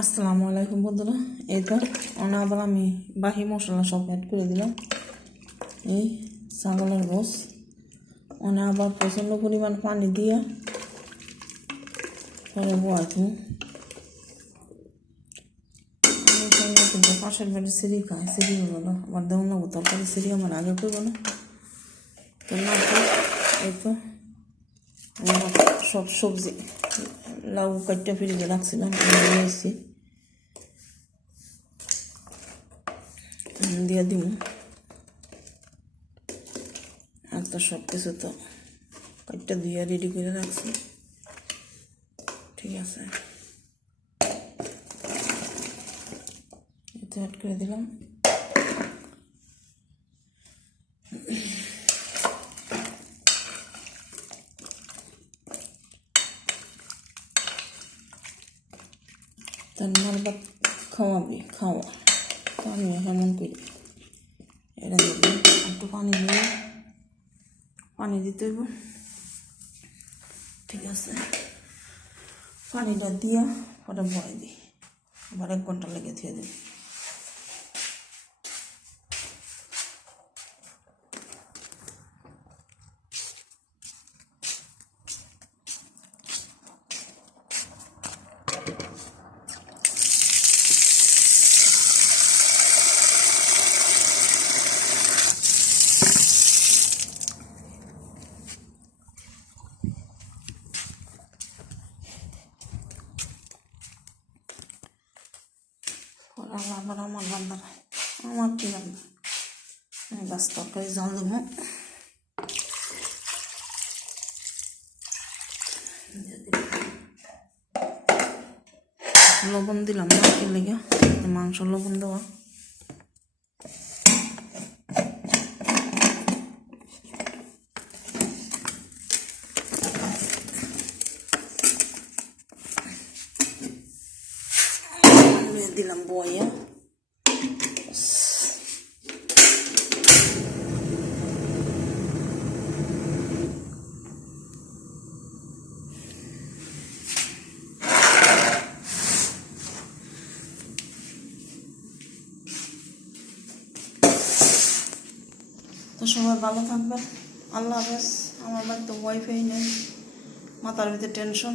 আসসালামু আলাইকুম বন্ধুরা। এই তো আবার আমি বাহি মশলা সব অ্যাড করে দিলাম। এই ছাগলের গোস। অনে আবার প্রচণ্ড পরিমাণ পানি দিয়ে পরে বোয়াইতু কিন্তু পাশের বাড়ি সিঁড়ি খায়, সিঁড়ি হলো না। আবার দেও না তরকারি সিঁড়ি আমার আগে করব না। তো না, এই তো সব সবজি লাউ কাটটা ফ্রিজে রাখছিলাম আমি নিয়ে এসেছি দিয়ে দিব। আর তো সব কিছু তো কাটটা দিয়ে রেডি করে রাখছি। ঠিক আছে। এতে অ্যাড করে দিলাম। তার মারবাদ খাওয়াবি খাওয়া তো কেমন করি এটা দেবো একটু পানি দিয়ে পানি দিতে হইব ঠিক আছে পানিটা দিয়ে ওটা ভয় দিই আবার এক ঘণ্টা লেগে দিয়ে দিই ওরা আবার আমার রান্না আমার কি বান্দা আমি তরকারি জল দেবো লবণ দিলাম না কি লেগে মাংস লবণ দেওয়া দিয়ে দিলাম বয়া তো সবাই ভালো থাকবেন। আল্লাহ হাফেজ। আমার বাড়িতে ওয়াইফাই নেই। মাথার ভিতরে টেনশন